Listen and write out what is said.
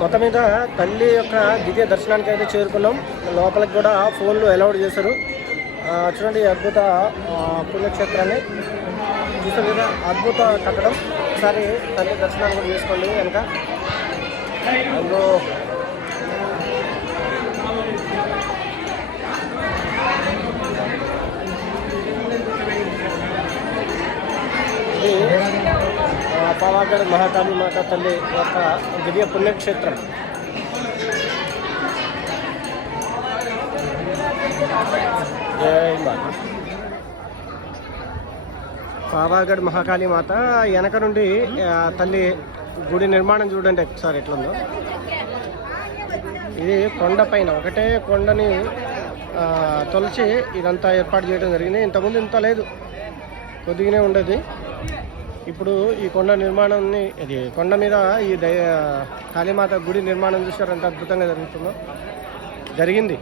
మొత్తం మీద తల్లి యొక్క ద్వితీయ దర్శనానికి అయితే చేరుకున్నాం. లోపలికి కూడా ఫోన్లు అలౌడ్ చేశారు. చూడండి అద్భుత పుణ్యక్షేత్రాన్ని చూసారు కదా, అద్భుత కట్టడం. ఒకసారి తల్లి దర్శనాన్ని కూడా చేసుకోండి. వెనక అందులో ఇది పావాగఢ్ మహాకాళి మాత తల్లి యొక్క దివ్య పుణ్యక్షేత్రం. జై మాత. పావాగఢ్ మహాకాళి మాత వెనక నుండి తల్లి గుడి నిర్మాణం చూడండి ఒకసారి ఎట్లుందో. ఇది కొండ పైన ఒకటే కొండని తొలిచి ఇదంతా ఏర్పాటు చేయడం జరిగింది. ఇంతకుముందు ఇంత లేదు, కొద్దిగానే ఉండేది. ఇప్పుడు ఈ కొండ నిర్మాణాన్ని, ఇది కొండ మీద ఈ కాళీమాత గుడి నిర్మాణం చూసారు ఎంత అద్భుతంగా జరిగింది.